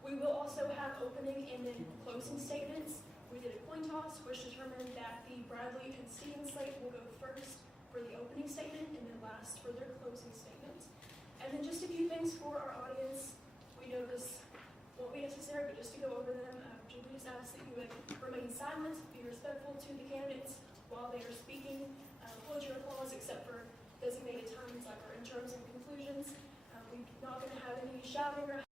We will also have opening and then closing statements. We did a coin toss, which determined that the Bradley and Stevens slate will go first for the opening statement and then last for their closing statement. And then just a few things for our audience. We know this won't be necessary, but just to go over them, Julie just asked that you would remain silent, be respectful to the candidates while they are speaking. Hold your applause except for designated times like our intros and conclusions. We're not going to have any shouting or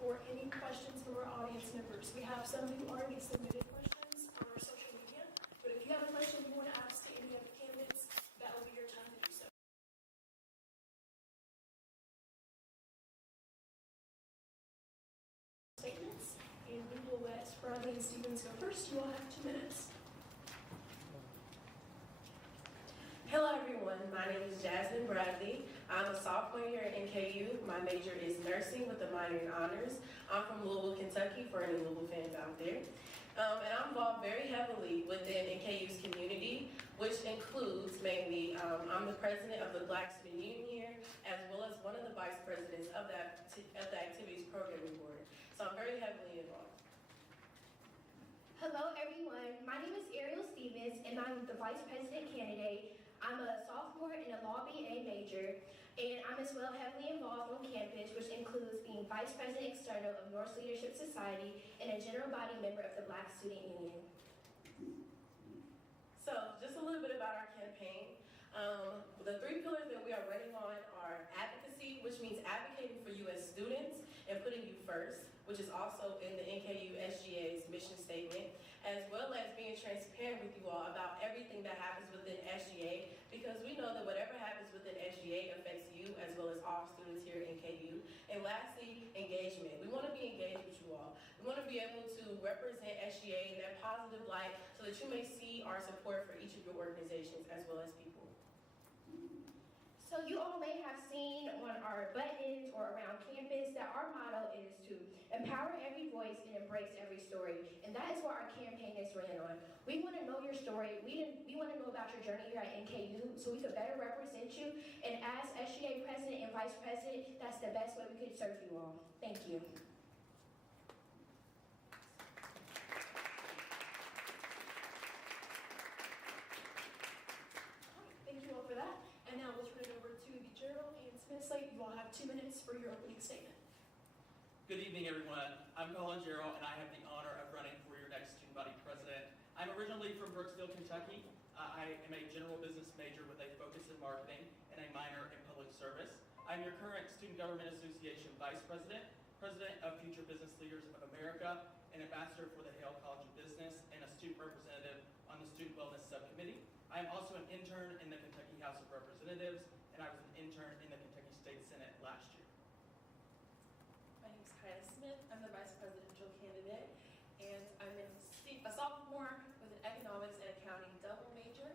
for any questions from our audience members. We have some who already submitted questions on our social media, but if you have a question you want to ask to any of the candidates, that will be your time to do so. Statements, and we will let Bradley and Stevens go first. You all have 2 minutes. Hello everyone, my name is Jasmine Bradley. I'm a sophomore here at NKU. My major is nursing with a minor in honors. I'm from Louisville, Kentucky, for any Louisville fans out there. And I'm involved very heavily within NKU's community, which includes mainly, I'm the president of the Black Student Union here, as well as one of the vice presidents of the Activities Programming Board. So I'm very heavily involved. Hello everyone, my name is Ariel Stevens and I'm the Vice President candidate. I'm a sophomore in a Law BA major, and I'm as well heavily involved on campus, which includes being Vice President External of North Leadership Society and a general body member of the Black Student Union. So just a little bit about our campaign. The 3 pillars that we are running on are advocacy, which means advocating for you as students and putting you first, which is also in the NKU SGA's mission statement, as well as being transparent with you all about everything that happens within SGA, because we know that whatever happens within SGA affects you as well as all students here at NKU. And lastly, engagement. We want to be engaged with you all. We want to be able to represent SGA in that positive light so that you may see our support for each of your organizations as well as people. So you all may have seen on our buttons or around campus that our motto is to empower every voice and embrace every story. And that is what our campaign is ran on. We want to know your story. We want to know about your journey here at NKU so we could better represent you. And as SGA President and Vice President, that's the best way we could serve you all. Thank you. Thank you all for that. And now we'll turn it over to the Gerald and Smith slate. You all have 2 minutes for your opening statement. Good evening, everyone. I'm Colin Gerald, and I have the honor of running for your next student body president. I'm originally from Brooksville, Kentucky. I am a general business major with a focus in marketing and a minor in public service. I'm your current Student Government Association vice president, president of Future Business Leaders of America, an ambassador for the Hale College of Business, and a student representative on the Student Wellness Subcommittee. I am also an intern in the Kentucky House of Representatives, and I was an intern in the Kentucky State Senate last year. My name is Kaya Smith. I'm the vice presidential candidate, and I'm a sophomore with an economics and accounting double major.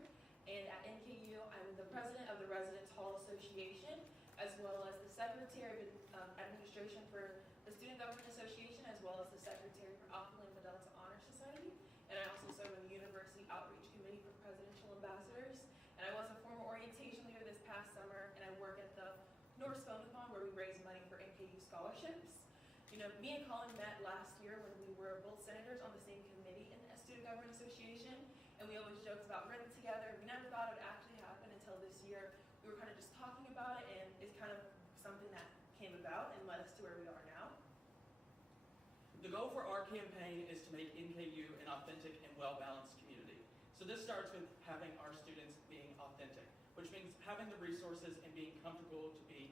And at NKU, I'm the president of the Residence Hall Association, as well as the secretary of administration for the Student Government Association, as well as the secretary for Alpha Lambda Delta Honor Society. And I also serve on the University Outreach Committee for Presidential Ambassadors. And I was a former orientation leader this past summer, and I work at the North Pond where we raise money for NKU scholarships. You know, me and Colin met last year when we were both senators on the same committee in the Student Government Association, and we always joked about running together. We never thought it would actually happen until this year. We were kind of just talking about it, and it's kind of something that came about and led us to where we are now. The goal for our campaign is to make NKU an authentic and well-balanced community. So this starts with having our students being authentic, which means having the resources and being comfortable to be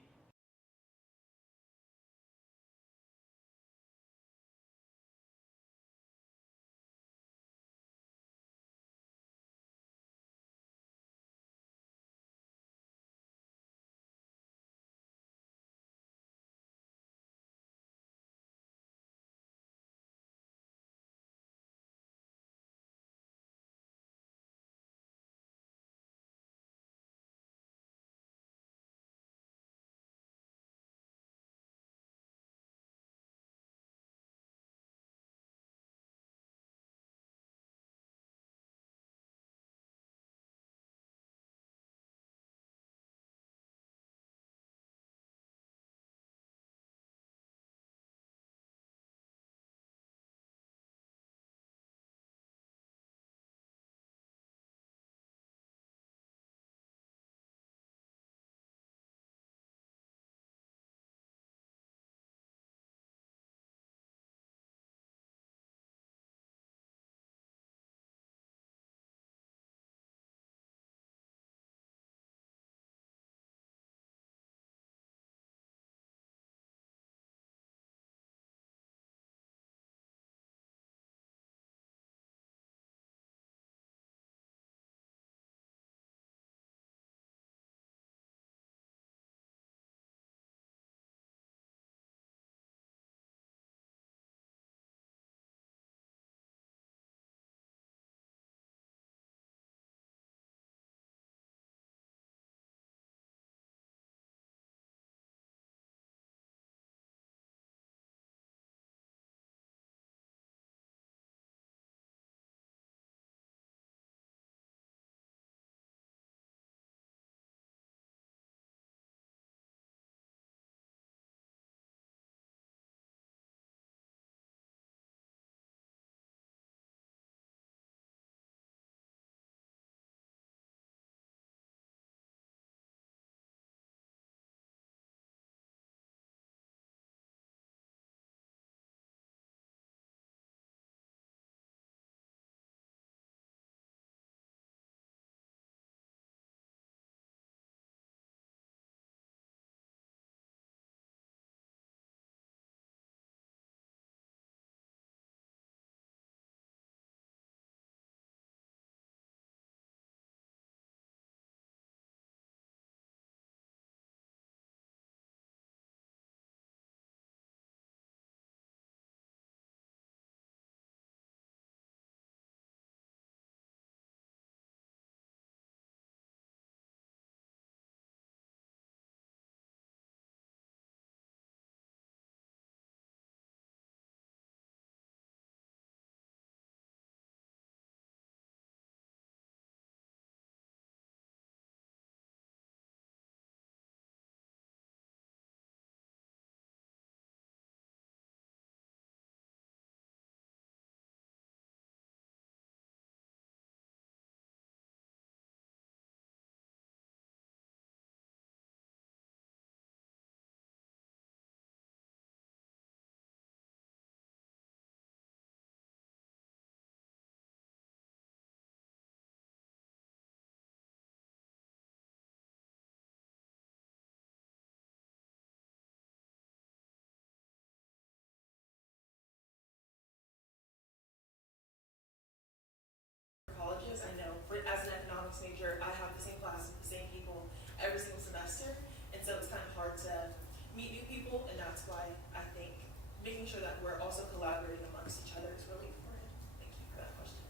also collaborating amongst each other is really important. Thank you for that question.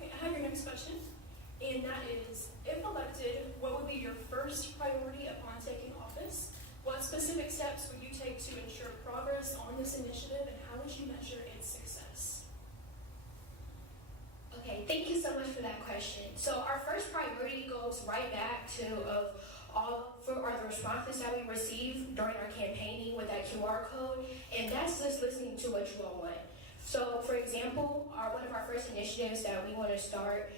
Okay, I have your next question, and that is, if elected, what would be your first priority upon taking office? What specific steps would you take to ensure progress on this initiative, and how would you measure its success? Okay, thank you so much for that question. So our first priority goes right back to the responses that we received during our campaigning with that QR code, and that's just listening to what you all want. So, for example, one of our first initiatives that we want to start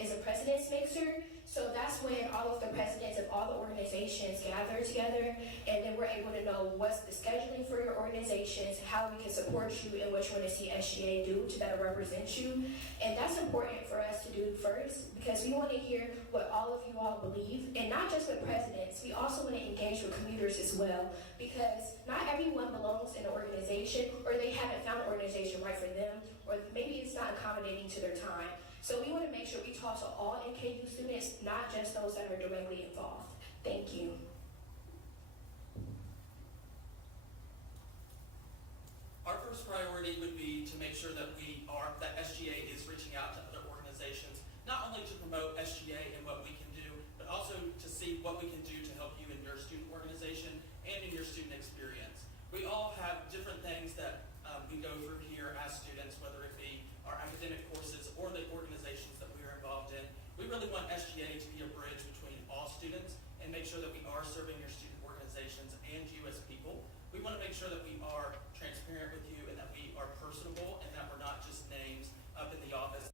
is a president's mixer. So that's when all of the presidents of all the organizations gather together, and then we're able to know what's the scheduling for your organizations, how we can support you, and what you want to see SGA do to better represent you. And that's important for us to do first, because we want to hear what all of you all believe, and not just with presidents. We also want to engage with commuters as well, because not everyone belongs in an organization, or they haven't found an organization right for them, or maybe it's not accommodating to their time. So we want to make sure we talk to all NKU students, not just those that are directly involved. Thank you. Our first priority would be to make sure that that SGA is reaching out to other organizations, not only to promote SGA and what we can do, but also to see what we can do to help you in your student organization and in your student experience. We all have different things that we go through here as students, whether it be our academic courses or the organizations that we are involved in. We really want SGA to be a bridge between all students and make sure that we are serving your student organizations and you as people. We want to make sure that we are transparent with you and that we are personable and that we're not just names up in the office.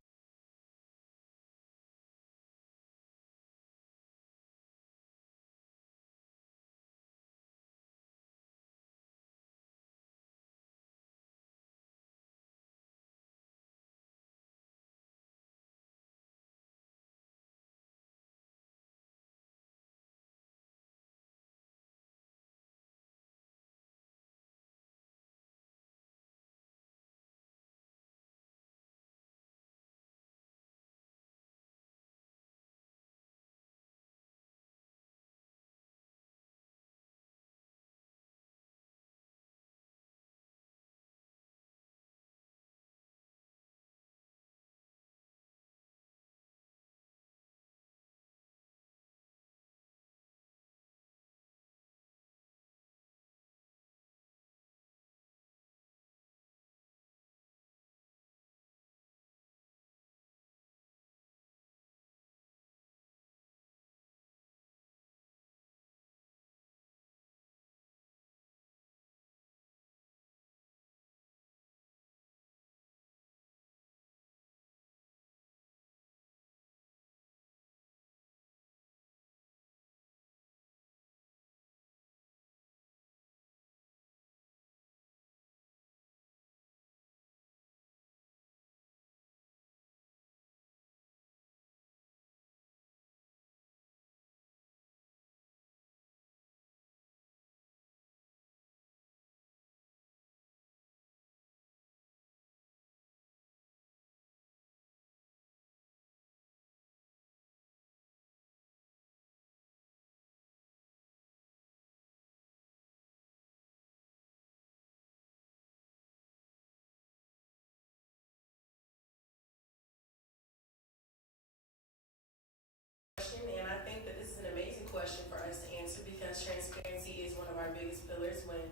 And I think that this is an amazing question for us to answer, because transparency is one of our biggest pillars when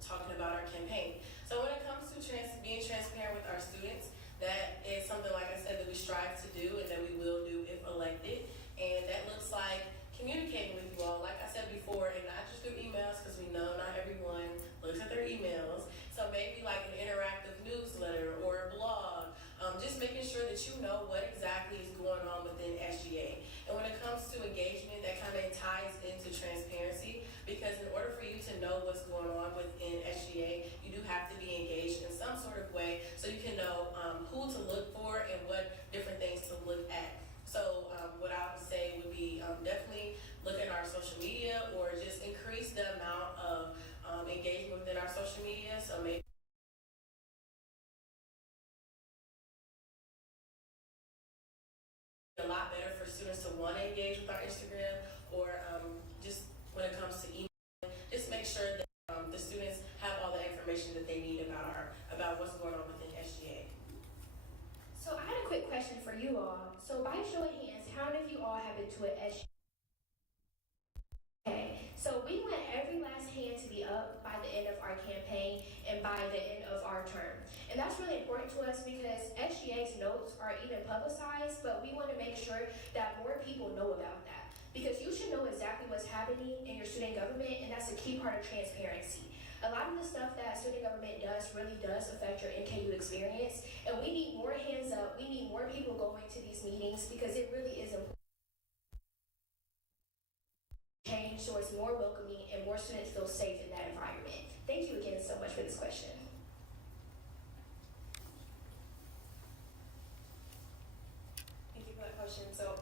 talking about our campaign. So when it comes to being transparent with our students, that is something, like I said, that we strive to do and that we will do if elected. And that looks like communicating with you all, like I said before, and not just through emails, because we know not everyone looks at their emails. So maybe like an interactive newsletter or a blog, just making sure that you know what exactly is going on within SGA. And when it comes to engagement, that kind of ties into transparency, because in order for you to know what's going on within SGA, you do have to be engaged in some sort of way so you can know who to look for and what different things to look at. So what I would say would be definitely look at our social media, or just increase the amount of engagement within our social media. So maybe a lot better for students to want to engage with our Instagram, or just when it comes to email, just make sure that the students information that they need about what's going on within SGA. So I had a quick question for you all. So by show of hands, how many of you all have been to an SGA? Okay, so we want every last hand to be up by the end of our campaign and by the end of our term. And that's really important to us because SGA's notes are even publicized, but we want to make sure that more people know about that. Because you should know exactly what's happening in your student government, and that's a key part of transparency. A lot of the stuff that student government does really does affect your NKU experience, and we need more hands up, we need more people going to these meetings because it really is important. Change so it's more welcoming and more students feel safe in that environment. Thank you again so much for this question. Thank you for that question. So,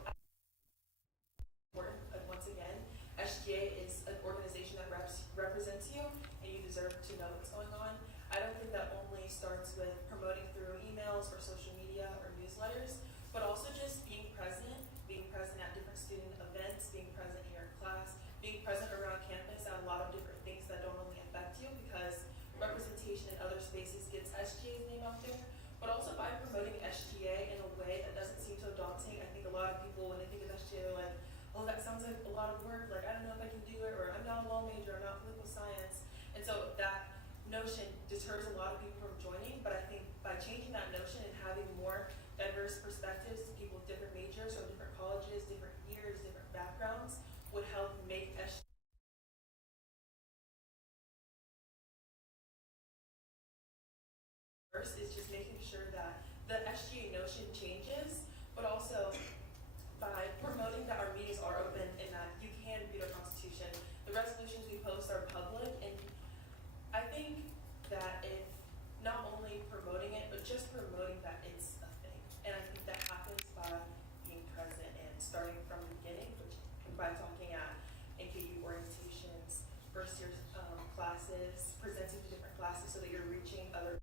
once again, SGA is an organization that represents you, and you deserve to know what's going on. I don't think that only starts with promoting through emails or social media or newsletters, but also just being present at different student events, being present in your class, being present around campus at a lot of different things that don't only affect you, because representation in other spaces gets SGA's name out there, but also by promoting SGA in a way that doesn't seem so daunting. I think a lot of people, when they think of SGA, they're like, oh, that sounds like a lot of work, like I don't know if I can do it, or I'm not a law major, I'm not political science. And so that notion deters a lot of people from joining, but I think by changing that notion and having more diverse perspectives, people with different majors or different colleges, different years, different backgrounds, would help make SGA first is just making sure that the SGA notion changes, but also by promoting that our meetings are open and that you can read our Constitution. The resolutions we post are public, and I think that if not only promoting it, but just promoting that it's a thing. And I think that happens by being present and starting from the beginning, which by talking at NKU orientations, first year classes, presenting to different classes so that you're reaching other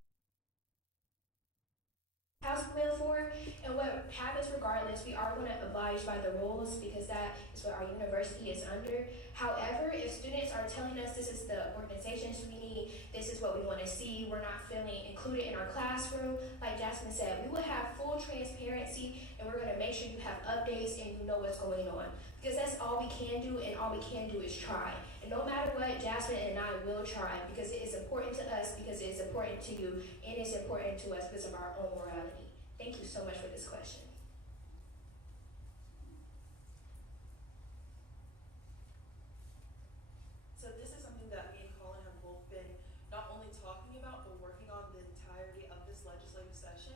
House Bill for, and what happens regardless, we are going to oblige by the rules because that is what our university is under. However, if students are telling us this is the organizations we need, this is what we want to see, we're not feeling included in our classroom, like Jasmine said, we will have full transparency and we're going to make sure you have updates and you know what's going on. Because that's all we can do, and all we can do is try. And no matter what, Jasmine and I will try because it is important to us, because it is important to you, and it's important to us because of our own morality. Thank you so much for this question. So this is something that me and Colin have both been not only talking about, but working on the entirety of this legislative session.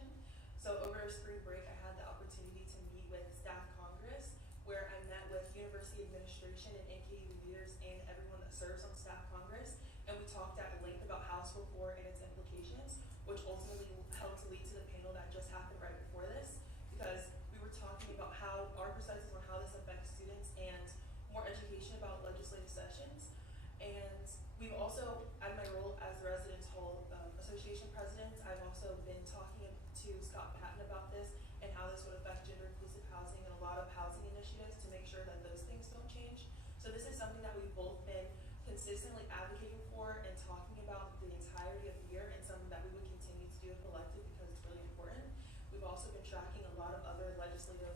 So over spring break, I had the opportunity to meet with Staff Congress, where I met with university administration and NKU leaders and everyone that serves on Staff Congress. And we talked at length about House Bill 4 and its implications, which ultimately helped to lead to the panel that just happened right before this, because we were talking about how our perspectives on how this affects students and more education about legislative sessions. And we've also, at my role as the Residence Hall Association President, I've also been talking to Scott Patton about this and how this would affect gender inclusive housing and a lot of housing initiatives to make sure that those things don't change. So this is something that we've both been consistently advocating for and talking about the entirety of the year, and something that we would continue to do if elected because it's really important. We've also been tracking a lot of other legislative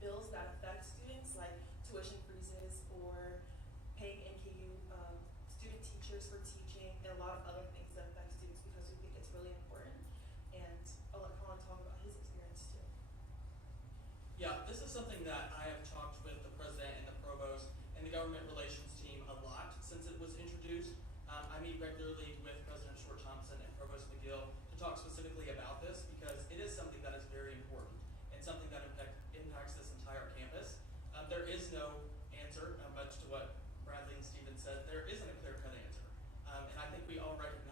bills that affect students, like tuition freezes or paying NKU student teachers for teaching, and a lot of other things that affect students because we think it's really important. And I'll let Colin talk about his experience too. Yeah, this is something that I have talked with the president and the provost and the government relations team a lot since it was introduced. I meet regularly with President Short Thompson and Provost McGill to talk specifically about this because it is something that is very important and something that impacts this entire campus. There is no answer, much to what Bradley and Stephen said, there isn't a clear-cut answer. And I think we all recognize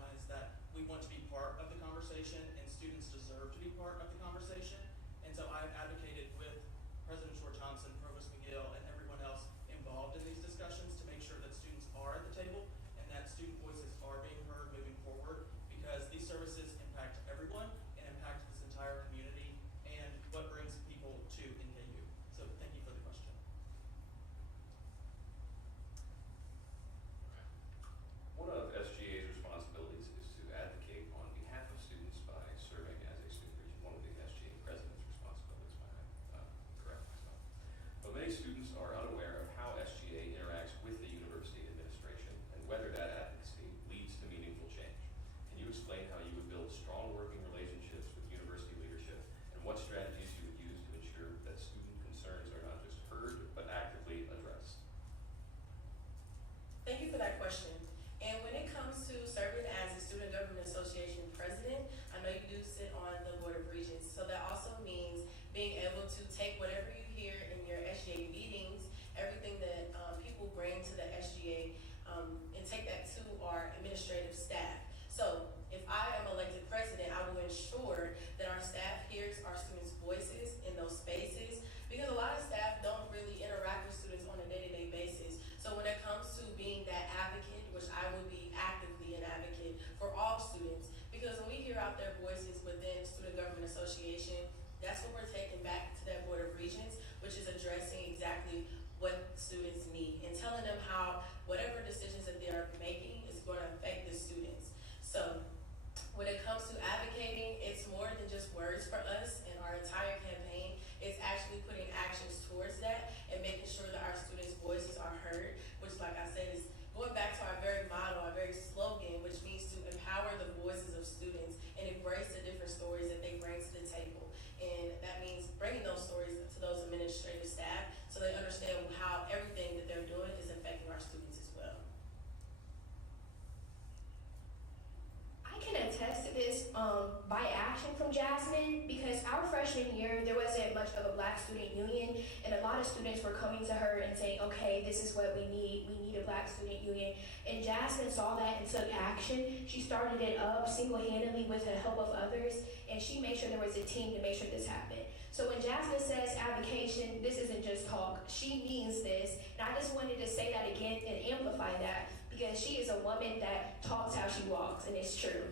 our freshman year, there wasn't much of a Black student union, and a lot of students were coming to her and saying, okay, this is what we need a Black student union. And Jasmine saw that and took action. She started it up single-handedly with the help of others, and she made sure there was a team to make sure this happened. So when Jasmine says advocation, this isn't just talk, she means this. And I just wanted to say that again and amplify that, because she is a woman that talks how she walks, and it's true.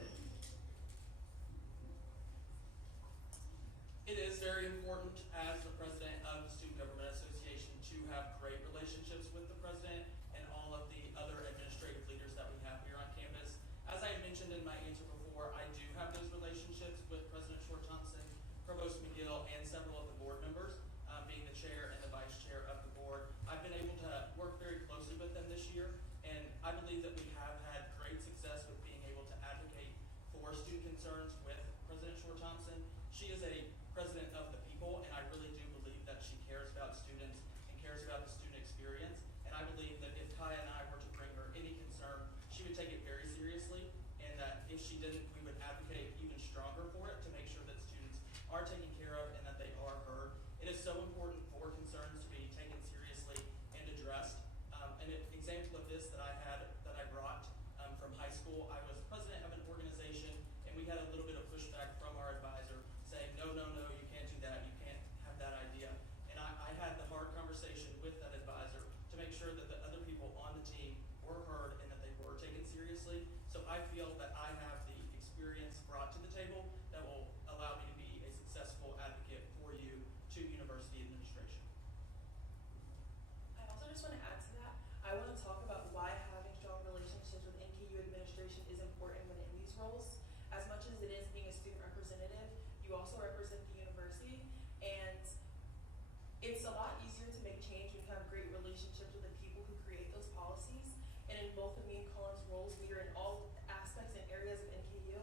It is very important as the president of the Student Government Association to have great relationships with the president and all of the other administrative leaders that we have here on campus. As I mentioned in my answer before, I do have those relationships with President Short-Thompson, Provost McGill, and several of the board members, being the chair and the vice chair of the board. I've been able to work very closely with them this year, and I believe that we have had great success with being able to advocate for student concerns with President Short-Thompson. She is a president of the people, and I really do believe that she cares about students and cares about the student experience. And I believe that if Kaya and I were to bring her any concern, she would take it very seriously, and that if she didn't, we would advocate even stronger for it to make sure that students are taken care of and that they are heard. It is so important for concerns to be taken seriously and addressed. An example of this that I brought from high school, I was president of an organization, and we had a little bit of pushback from our advisor saying, no, you can't do that, you can't have that idea. And I had the hard conversation with that advisor to make sure that the other people on the team were heard and that they were taken seriously. So I feel that I have the experience brought to the table that will allow me to be a successful advocate for you to university administration. I also just want to add to that. I want to talk about why having strong relationships with NKU administration is important when in these roles. As much as it is being a student representative, you also represent the university, and it's a lot easier to make change when you have great relationships with the people who create those policies. And in both of me and Colin's roles, we are in all aspects and areas of NKU.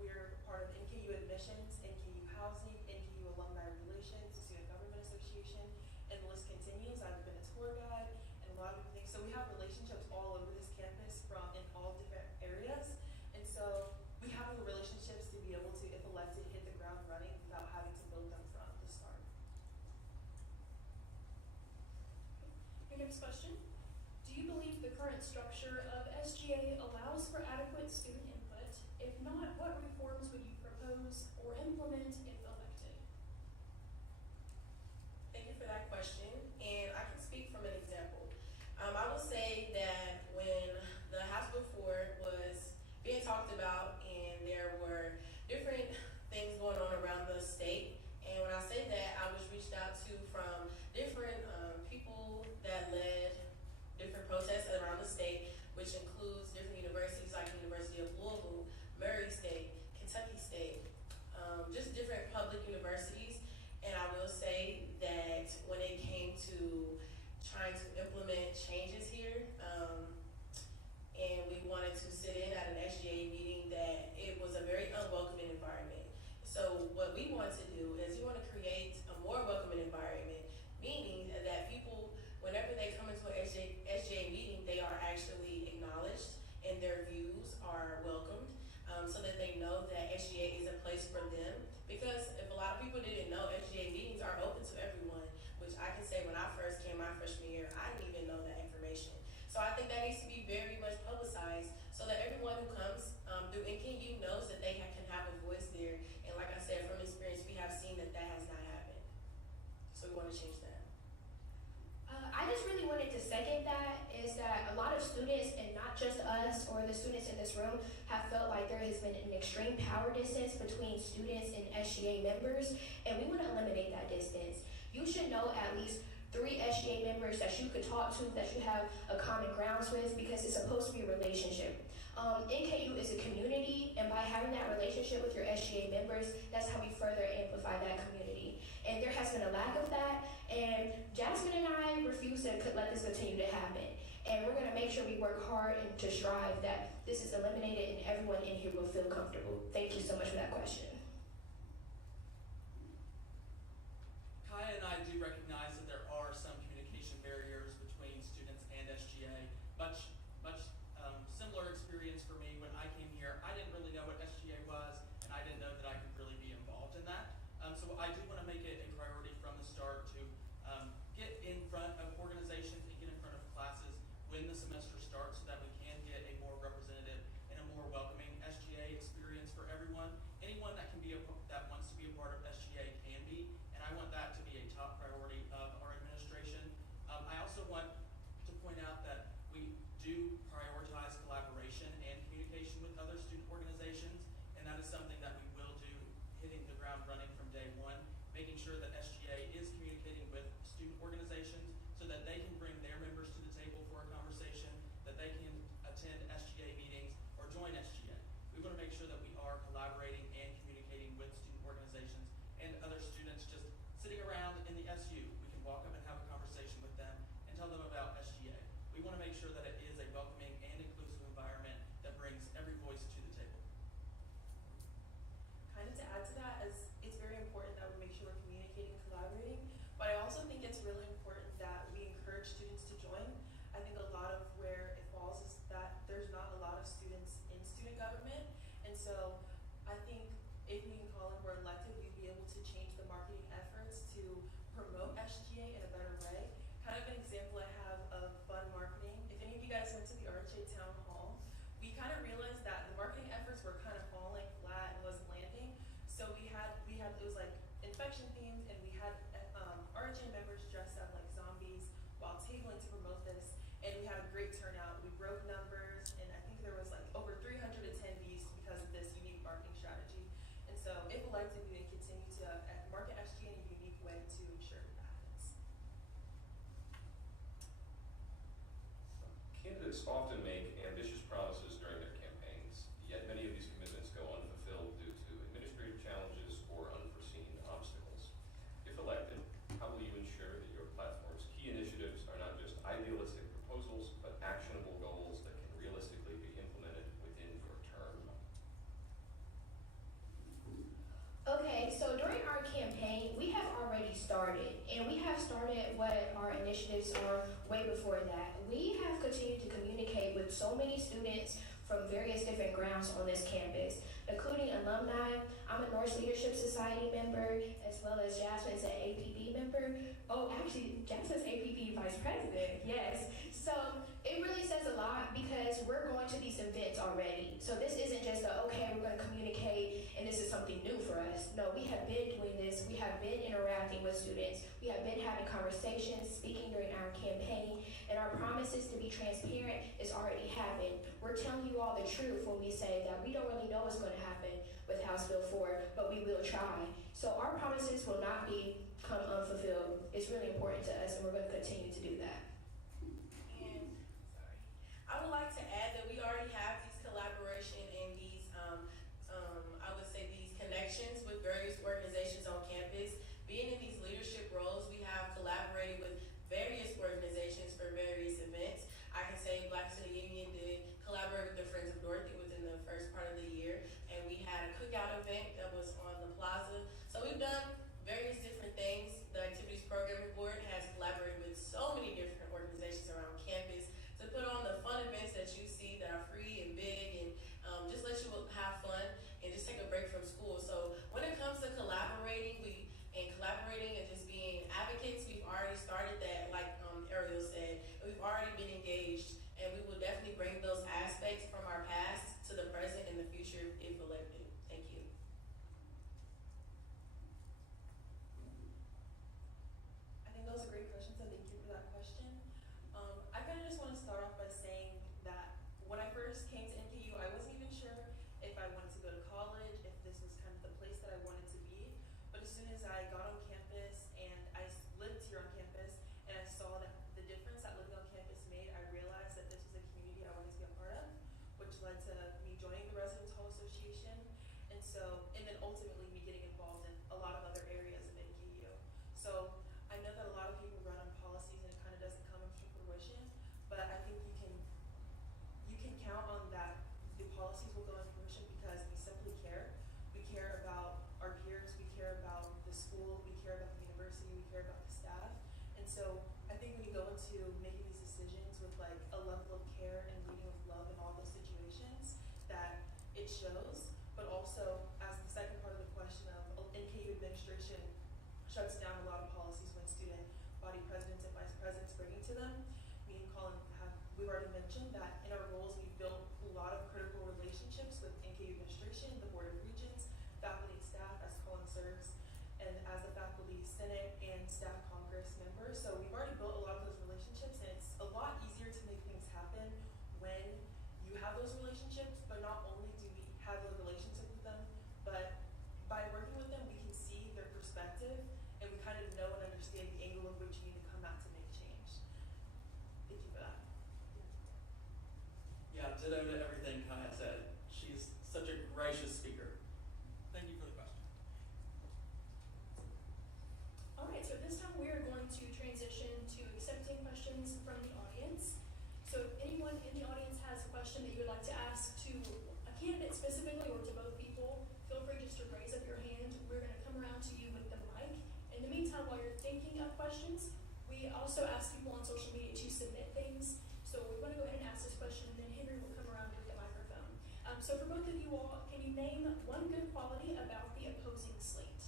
We're part of NKU admissions, NKU housing, NKU alumni relations, the Student Government Association, and the list continues. I've been a tour guide and a lot of different things. So we have relationships all over this campus from in all different areas. And so we have the relationships to be able to, if elected, hit the ground running without having to build them from the start. Your next question. Do you believe the current structure of SGA allows for adequate student input? If not, what reforms would you propose or implement if elected? Thank you for that question, and I can speak from an example. I will say that when the House before was being talked about and there were different things going on around the state, and when I say that, I was reached out to from different people that led different protests around the state, which includes different universities like the University of Louisville, Murray State, Kentucky State, just different public universities. And I will say that when it came to trying to implement changes here, and we wanted to sit in at an SGA meeting, that it was a very unwelcoming environment. So what we want to do is we want to create a more welcoming environment, meaning that people, whenever they come into an SGA meeting, they are actually acknowledged and their views are welcomed, so that they know that SGA is a place for them. Because if a lot of people didn't know, SGA meetings are open to everyone, which I can say when I first came my freshman year, I didn't even know that information. So I think that needs to be very much publicized so that everyone who comes through NKU knows that they can have a voice there. And like I said, from experience, we have seen that that has not happened. So we want to change that. I just really wanted to second that, is that a lot of students, and not just us or the students in this room, have felt like there has been an extreme power distance between students and SGA members, and we want to eliminate that distance. You should know at least 3 SGA members that you could talk to, that you have a common grounds with, because it's supposed to be a relationship. NKU is a community, and by having that relationship with your SGA members, that's how we further amplify that community. And there has been a lack of that, and Jasmine and I refuse to let this continue to happen. And we're going to make sure we work hard and to strive that this is eliminated and everyone in here will feel comfortable. Thank you so much for that question. Kaya and I do recognize that there are some communication barriers between students and SGA. Much similar experience for me when I came here. I didn't really know what SGA was, and I didn't know that I could really be involved in that. So start so that we can get a more representative and a more welcoming SGA experience for everyone. Anyone that that wants to be a part of SGA can be, and I want that to be a top priority of our administration. I also want to point out that we do prioritize collaboration and communication with other student organizations, and that is something that we will do, hitting the ground running from day one, making sure that SGA is communicating with student organizations so that they can bring their members to the table for a conversation, that they can attend SGA meetings or join SGA. We want to make sure that we are collaborating and communicating with student organizations and other students just sitting around in the SU. We can walk up and have a conversation with them and tell them about SGA. We want to make sure that it is a welcoming and inclusive environment that brings every voice to the table. Kind of to add to that, as it's very important that we make sure we're communicating and collaborating, but I also think it's really important that we encourage students to join. I think a lot of where it falls is that there's not a lot of students in student government, and so I think if me and Colin were elected, we'd be able to change the marketing efforts to promote SGA in a better way. Kind of an example I have of fun marketing, if any of you guys went to the RHA town hall, we kind of realized that the marketing efforts were kind of falling flat and wasn't landing. So we had it was like infection themes, and we had RHA members dressed up like zombies while tabling to promote this, and we had a great turnout. We broke numbers, and I think there was like over 300 attendees because of this unique marketing strategy. And so if elected, we would continue to market SGA in a unique way to ensure that happens. Candidates often make ambitious promises during their campaigns, yet many of these commitments go unfulfilled due to administrative challenges or unforeseen obstacles. If elected, how will you ensure that your platform's key initiatives are not just idealistic proposals, but actionable goals that can realistically be implemented within your term? Okay, so during our campaign, we have already started, and we have started what our initiatives are way before that. We have continued to communicate with so many students from various different grounds on this campus, including alumni. I'm a Norse Leadership Society member, as well as Jasmine's an APB member. Oh, actually, Jasmine's APB Vice President, yes. So it really says a lot because we're going to these events already. So this isn't just okay, we're going to communicate and this is something new for us. No, we have been doing this. We have been interacting with students. We have been having conversations, speaking during our campaign, and our promises to be transparent is already happened. We're telling you all the truth when we say that we don't really know what's going to happen with House Bill 4, but we will try. So our promises will not become unfulfilled. It's really important to us, and we're going to continue to do that. And I would like to add that we already have these collaboration and these, I would say these connections with various organizations on campus. Being in these leadership roles, we have collaborated with various organizations for various events. I can say Black City Union did collaborate with the Friends of Dorothy within the first part of the year, and we had a cookout event that was on the plaza. So we've done various different things. The Activities Programming Board has collaborated with so many different organizations around campus to put on the fun events that you see that are free and big and just let you have fun and just take a break from school. So when it comes to collaborating and just being advocates, we've already started that, like Ariel said, and we've already been engaged, and we will definitely bring those aspects from our past to the present and the future if elected. Thank you. I think those are great questions, and thank you for that question. I kind of just want to start off by saying that when I first came to NKU, I wasn't even sure if I wanted to go to college, if this was kind of the place that I wanted to be. But as soon as I got on campus and I lived here on campus and I saw that the difference that living on campus made, I realized that this was a community I wanted to be a part of, which led to me joining the Residence Hall Association. And then ultimately me getting involved in a lot of other areas of NKU. So I know that a lot of people run on policies and it kind of doesn't come into fruition, but I think you can count on that the policies will go into fruition because we simply care. We care about our peers, we care about the school, we care about the university, we care about the staff. And so I think when you go into making these decisions with like a level of care and leading with love in all those situations, that it shows. But also, as the second part of the question of NKU administration shuts down a lot of policies when student body presidents and vice presidents bring it to them, me and Colin we've already mentioned that in our roles, we've built a lot of critical relationships with NKU administration, the Board of Regents, faculty and staff as Colin serves, and as the faculty senate and staff Congress member. So we've already built a lot of those relationships, and it's a lot easier to make things happen when you have those relationships, but not only do we have those relationships with them, but by working with them, we can see their perspective, and we kind of know and understand the angle of which you need to come at to make change. Thank you for that. Yeah, ditto to everything Kaya said. She's such a gracious speaker. Thank you for the question. All right, so this time we are going to transition to accepting questions from the audience. So if anyone in the audience has a question that you would like to ask to a candidate specifically or to both people, feel free just to raise up your hand. We're going to come around to you with the mic. In the meantime, while you're thinking of questions, we also ask people on social media to submit things. So we're going to go ahead and ask this question, and then Henry will come around with the microphone. So for both of you all, can you name one good quality about the opposing slate?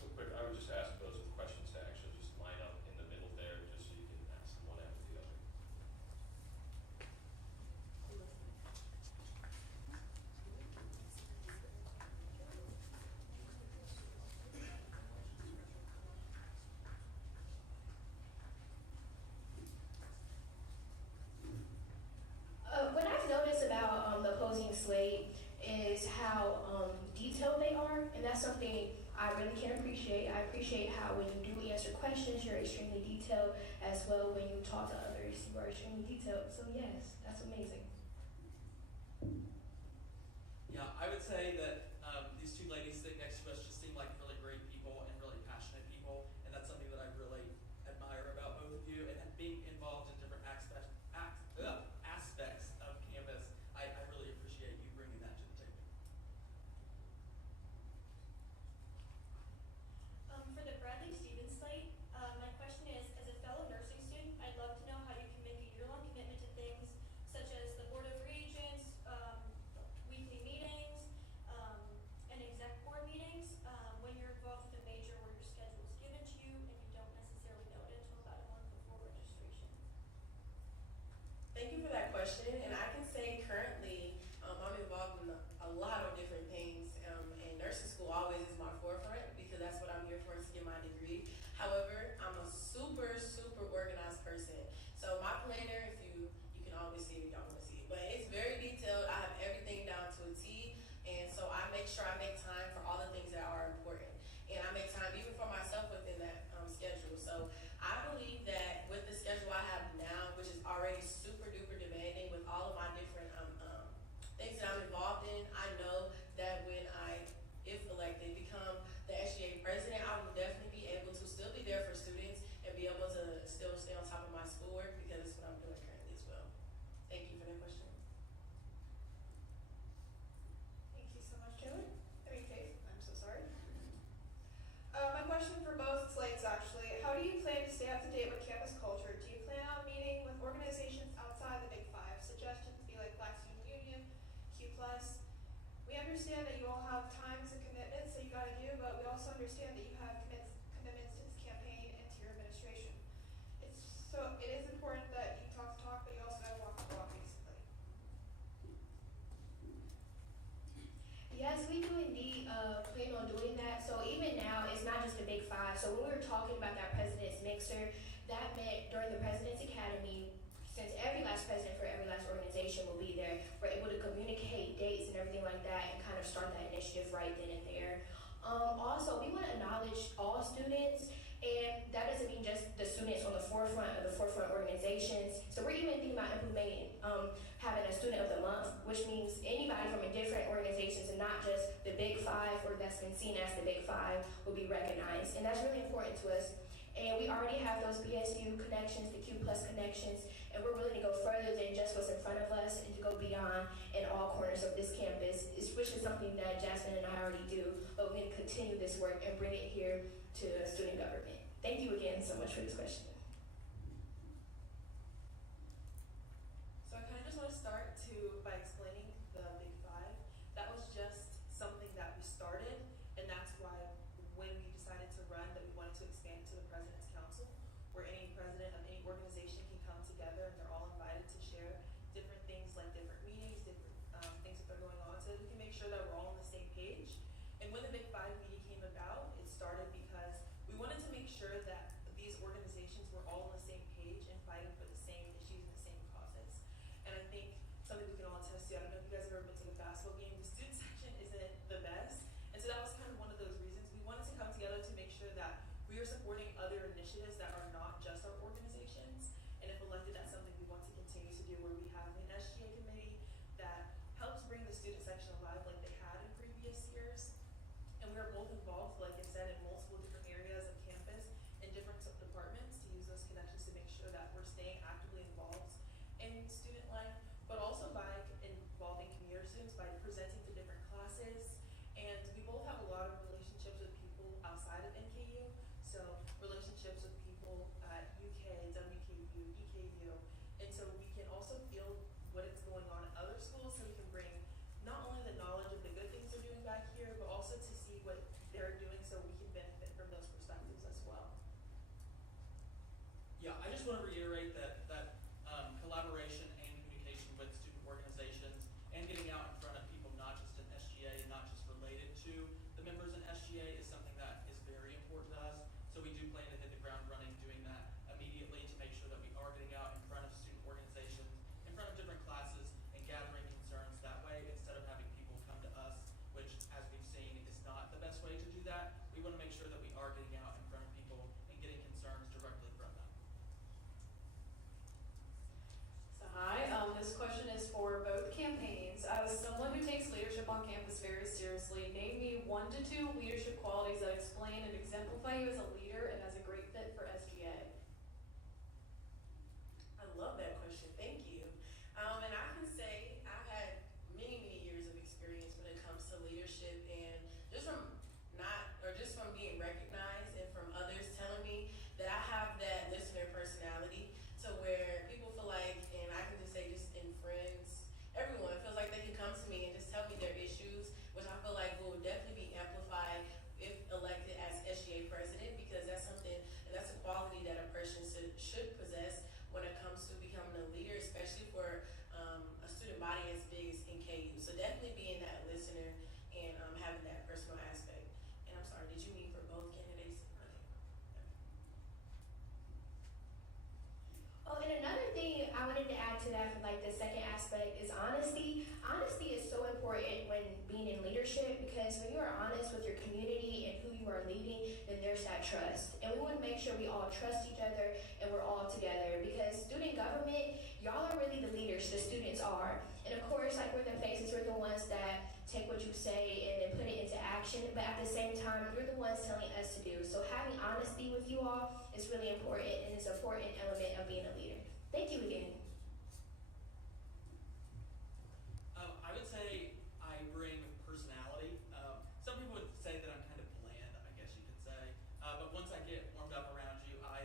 Real quick, I would just ask those with questions to actually just line up in the middle there, just so you can ask them one after the other. What I've noticed about the opposing slate is how detailed they are, and that's something I really can appreciate. I appreciate how when you do answer questions, you're extremely detailed, as well when you talk to others, you are extremely detailed. So yes, that's amazing. Yeah, I would say that these two ladies sitting next to us just seem like really great people and really passionate people, and that's something that I really admire about both of you. And being involved in different aspects of campus, I really appreciate you bringing that to the table. For the Bradley Stevens slate, my question is, as a fellow nursing student, I'd love to know how you can make a year-long commitment to things such as the Board of Regents, weekly meetings, and exec board meetings, when you're involved with a major where your schedule is given to you and you don't necessarily know it until about a month before registration. Thank you for that question, and I can say currently I'm involved in a lot of different things, and nursing school always is my forefront because that's what I'm here for, to get my degree. However, I'm a super organized person. So my planner, if you can always see it if y'all want to see it, but it's very detailed. I have everything down to a T, and so I make sure I make time for all the things that are important, and I make time even for myself within that schedule. So I believe that with the schedule I have now, which is already super duper demanding with all of my different things that I'm involved in, I know that when I, if elected, become the SGA president, I will definitely be able to still be there for students and be able to still stay on top of my schoolwork because it's what I'm doing currently as well. Thank you for that question. Thank you so much, Taylor. Faith, I'm so sorry. My question for both slates actually, how do you plan to stay up to date with campus culture? Do you plan on meeting with organizations outside the Big Five? Suggestions be like Black Student Union, Q+. We understand that you all have times and commitments that you gotta do, but we also understand that you have commitments to this campaign and to your administration. It is important that you talk the talk, but you also gotta walk the walk, basically. Yes, we do indeed plan on doing that. So even now, it's not just the Big Five. So when we were talking about that President's Mixer, that meant during the President's Academy, since every last president for every last organization will be there, we're able to communicate dates and everything like that and kind of start that initiative right then and there. Also, we want to acknowledge all students, and that doesn't mean just the students on the forefront of the forefront organizations. So we're even thinking about implementing having a student of the month, which means anybody from a different organizations and not just the Big Five or that's been seen as the Big Five will be recognized. And that's really important to us. And we already have those BSU connections, the Q+ connections, and we're willing to go further than just what's in front of us and to go beyond in all corners of this campus, which is something that Jasmine and I already do, but we're going to continue this work and bring it here to student government. Thank you again so much for this question. So I kind of just want to start by explaining the Big Five. That was just something that we started, and that's why when we decided to run, that we wanted to expand it to the President's Council, where any president of any organization can come together and they're all are going on so that we can make sure that we're all on the same page. And when the Big Five meeting came about, it started because we wanted to make sure that these organizations were all on the same page and fighting for the same issues and the same causes. And I think something we can all attest to, I don't know if you guys have ever been to a basketball game, the student section isn't the best. And so that was kind of one of those reasons. We wanted to come together to make sure that we are supporting other initiatives that are not just our organizations. And if elected, that's something we want to continue to do, where we have an SGA committee that helps bring the student section alive like they had in previous years. And we are both involved, like I said, in multiple different areas of campus and different departments to use those connections to make sure that we're staying actively involved in student life, but also by involving commuter students by presenting to different classes. And we both have a lot of relationships with people outside of NKU, so relationships with people at UK, WKU, EKU, and so we can also feel what is going on in other schools, so we can bring not only the knowledge of the good things they're doing back here, but also to see what they're doing so we can benefit from those perspectives as well. Yeah, I just want to reiterate that collaboration and communication with student organizations and getting out in front of people not just in SGA and not just related to the members in SGA is something that is very important to us. So we do plan to hit the ground running doing that immediately to make sure that we are getting out in front of student organizations, in front of different classes, and gathering concerns that way instead of having people come to us, which, as we've seen, is not the best way to do that. We want to make sure that we are getting out in front of people and getting concerns directly from them. So hi, this question is for both campaigns. As someone who takes leadership on campus very seriously, name me 1 to 2 leadership qualities that explain and exemplify you as a leader and as a great fit for SGA. I love that question. Thank you. And I can say I've had many, many years of experience when it comes to leadership, and just from being recognized and from others telling me that I have that listener personality to where people feel like, and I can just say just in friends, everyone feels like they can come to me and just tell me their issues, which I feel like will definitely be amplified if elected as SGA president, because that's something, and that's a quality that a person should possess when it comes to becoming a leader, especially for a student body as big as NKU. So definitely being that listener and having that personal aspect. And I'm sorry, did you mean for both candidates? Oh, and another thing I wanted to add to that, for like the second aspect, is honesty. Honesty is so important when being in leadership, because when you are honest with your community and who you are leading, then there's that trust. And we want to make sure we all trust each other and we're all together, because student government, y'all are really the leaders, the students are. And of course, like, we're the faces, we're the ones that take what you say and then put it into action, but at the same time, you're the ones telling us to do. So having honesty with you all is really important, and it's an important element of being a leader. Thank you again. I would say I bring personality. Some people would say that I'm kind of bland, I guess you could say. But once I get warmed up around you, I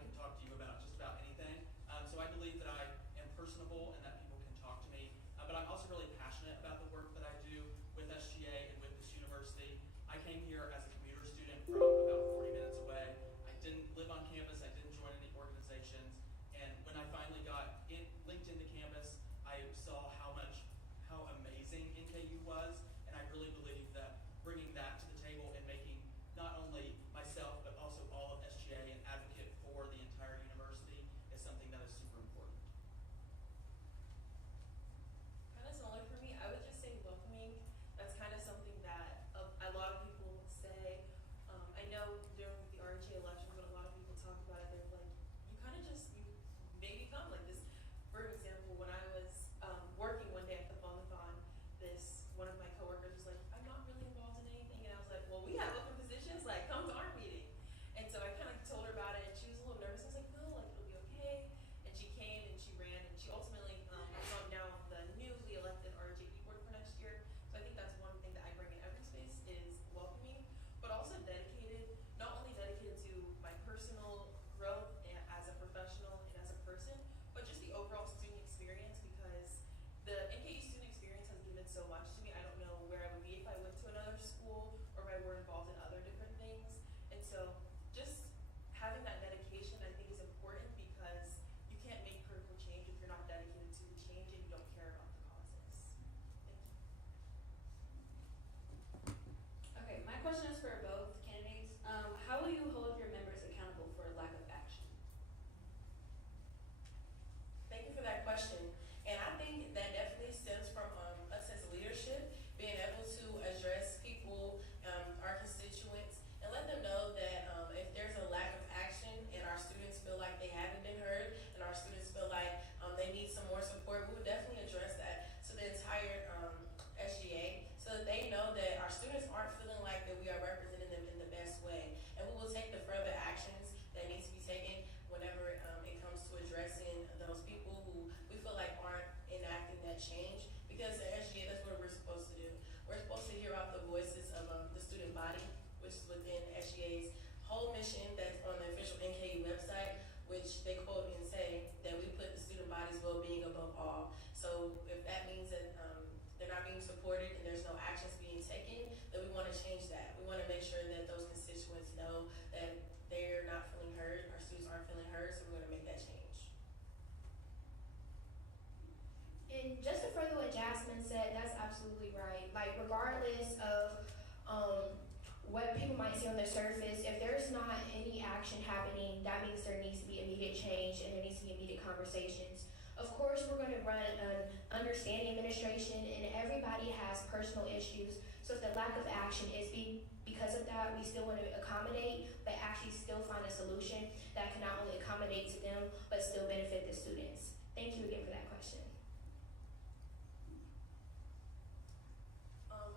can talk to you about just about anything. So I believe that I am personable and that people can talk to me. But I'm also really passionate about the work that I do with SGA and with this university. I came here as a commuter student from about 40 minutes away. I didn't live on campus. I didn't join any organizations. And when I finally got linked into campus, I saw how amazing NKU was. And I really believe that bringing that to the table and making not only myself, but also all of SGA an advocate for the entire university is something that is super important. Kind of similar for me, I would just say welcoming. That's kind of something that a lot of people say. I know during the RHA elections, when a lot of people talk about it, they're like, you may become like this. For example, when I was working one day at the Bongathon, one of my whole mission that's on the official NKU website, which they quote and say that we put the student body's well-being above all. So if that means that they're not being supported and there's no actions being taken, then we want to change that. We want to make sure that those constituents know that they're not feeling heard, our students aren't feeling heard, so we're going to make that change. And just to further what Jasmine said, that's absolutely right. Like, regardless of what people might see on the surface, if there's not any action happening, that means there needs to be immediate change and there needs to be immediate conversations. Of course, we're going to run an understanding administration, and everybody has personal issues. So if the lack of action is because of that, we still want to accommodate, but actually still find a solution that can not only accommodate to them, but still benefit the students. Thank you again for that question.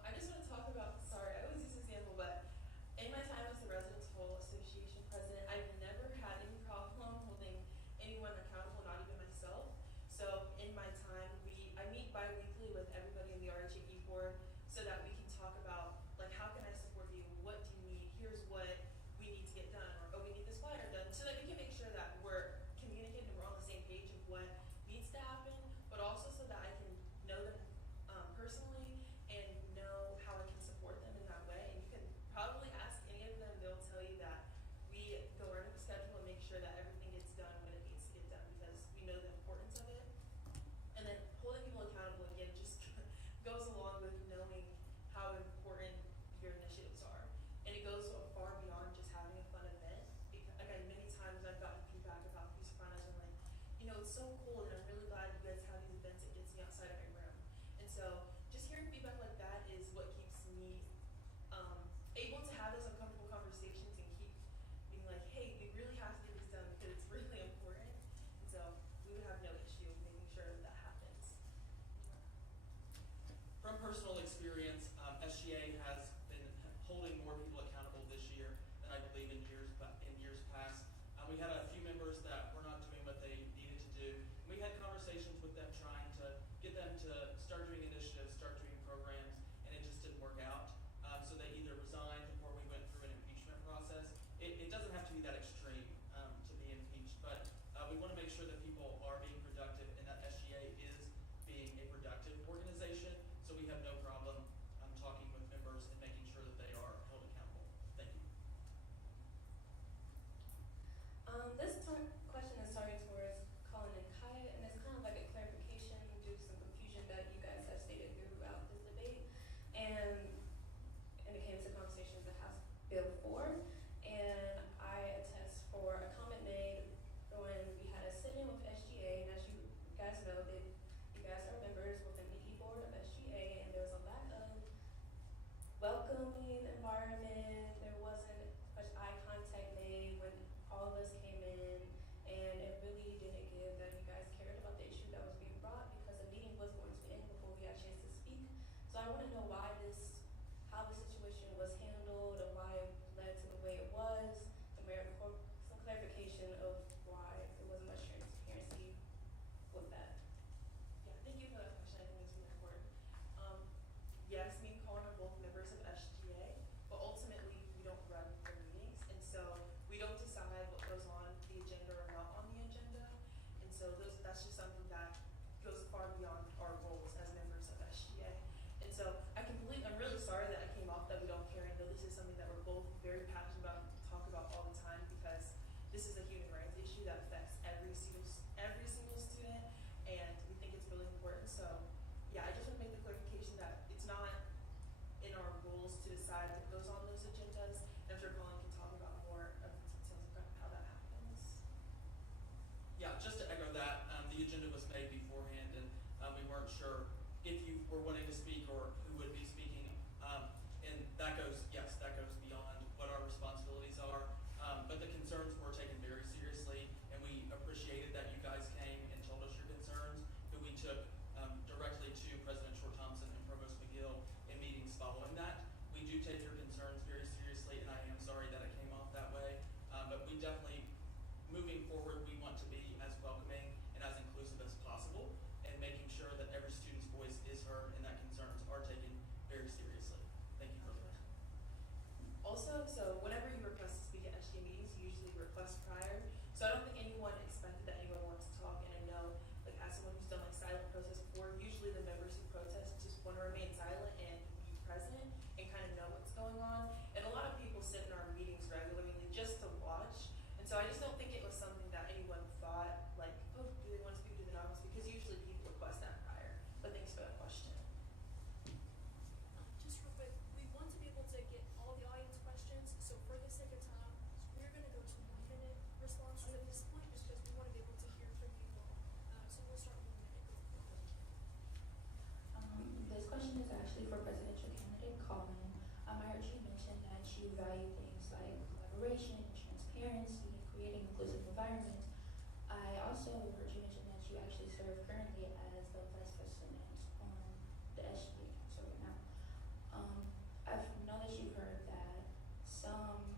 I just want to talk about, sorry, I always use this example, but in my time as the Residents Hall Association president, I've never had any problem holding anyone accountable, not even myself. So in my time, I meet bi-weekly with everybody in the RHAP board so that we can talk about, like, how can I support you? What do you need? Here's what we need to get done, or, oh, we need this flyer done, so that we can make sure that we're communicating and we're on the same page of what needs to happen, but also so that I can know them personally and know how I can support them in that way. And you can probably ask any of them, they'll tell you that we go right with the schedule and make sure that everything gets done when it needs to get done, because we know the importance of it. And then holding people accountable, again, just goes along with knowing how important your initiatives are. And it goes so far beyond just having a fun event. Because, again, many times I've gotten feedback about these fun events, and I'm like, it's so cool, and I'm really glad you guys have these events. It gets me outside of my room. And so just hearing feedback like that is what keeps me able to have those uncomfortable conversations and keep being like, hey, we really have to get this done because it's really important. And so we would have no issue making sure that happens. From personal experience, SGA has been holding more people accountable this year than I believe in years past. We had a few members that were not doing what they needed to do. We had conversations with them trying to get them to start doing initiatives, start doing programs, and it just didn't work out. So they either resigned or we went through an impeachment process. It doesn't have to be that extreme to be impeached, but we want to make sure that people are being productive and that SGA is being a productive organization. So we have no problem talking with members and making sure that they are held accountable. Thank you. This question is targeted towards Colin and Kaya, and it's kind of like a clarification due to some confusion that you guys have stated throughout this debate, and it came to conversations that House Bill 4, and I attest for a comment made when we had a sit-in with SGA, and as you guys know, that you guys are members with an EE board of SGA, and there was a lack of welcoming environment. There wasn't much eye contact made when all of us came in, and it really didn't give that you guys cared about the issue that was being brought, because the meeting was going to end before we had a chance to speak. So I want to know how the situation was handled, and why it led to the way it was, some clarification of why there wasn't much transparency with that. Yeah, thank you for that question. I think it's really important. Yes, me and Colin are both members of SGA, but ultimately we don't run the meetings, and so we don't decide what goes on the agenda or not on the agenda. And so that's just something that goes far beyond our roles as members of SGA. And so I'm really sorry that I came off that we don't care. I know this is something that we're both very passionate about, talk about all the time, because this is a human rights issue that affects every single student, and we think it's really important. So yeah, I just want to make the clarification that it's not in our roles to decide what goes on those agendas. And I'm sure Colin can talk about more of the details of how that happens. Yeah, just to echo that, the agenda was made beforehand, and we weren't sure if you were wanting to speak or who would be speaking. And that goes beyond what our responsibilities are. But the concerns were taken very seriously, and we appreciated that you guys came and told us your concerns, who we took directly to President Short Thompson and Provost McGill in meetings following that. We do take your concerns very seriously, and I am sorry that it came off that way. But we definitely, moving forward, we want to be as welcoming and as inclusive as possible, and making sure that every student's voice is heard and that concerns are taken very seriously. Thank you for that. Also, so whenever you request to speak at SGA request prior. So I don't think anyone expected that anyone wanted to talk, and I know, like, as someone who's done like silent protest before, usually the members who protest just want to remain silent and be present and kind of know what's going on. And a lot of people sit in our meetings regularly just to watch, and so I just don't think it was something that anyone thought, like, oh, do they want to speak, do they not want to speak, because usually people request that prior. But thanks for that question. Just real quick, we want to be able to get all the audience questions, so for the sake of time, we're going to go to 1 minute responses at this point, just because we want to be able to hear from you all. So we'll start 1 minute going forward. This question is actually for presidential candidate Colin. I heard you mention that you value things like collaboration and transparency and creating inclusive environments. I also heard you mention that you actually serve currently as the vice president on the SGA Council right now. I know that you've heard that some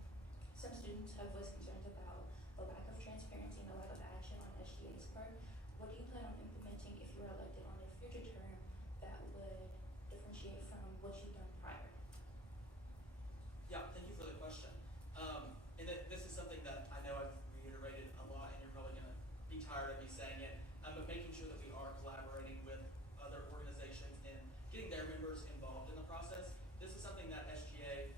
students have voiced concerns about the lack of transparency and the lack of action on SGA's part. What do you plan on implementing if you are elected on a future term that would differentiate from what you've done prior? Yeah, thank you for the question. This is something that I know I've reiterated a lot, and you're probably going to be tired of me saying it, but making sure that we are collaborating with other organizations and getting their members involved in the process. This is something that SGA,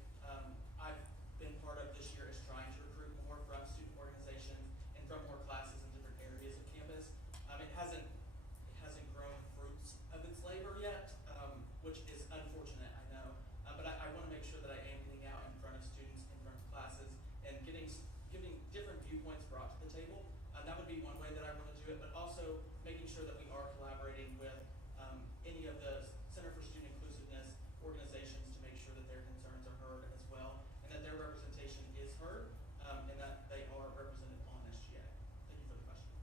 I've been part of this year, is trying to recruit more from student organizations and from more classes in different areas of campus. It hasn't grown fruits of its labor yet, which is unfortunate, I know. But I want to make sure that I am getting out in front of students, in front of classes, and giving different viewpoints brought to the table. That would be one way that I want to do it, but also making sure that we are collaborating with any of the Center for Student Inclusiveness organizations to make sure that their concerns are heard as well, and that their representation is heard, and that they are represented on SGA. Thank you for the question.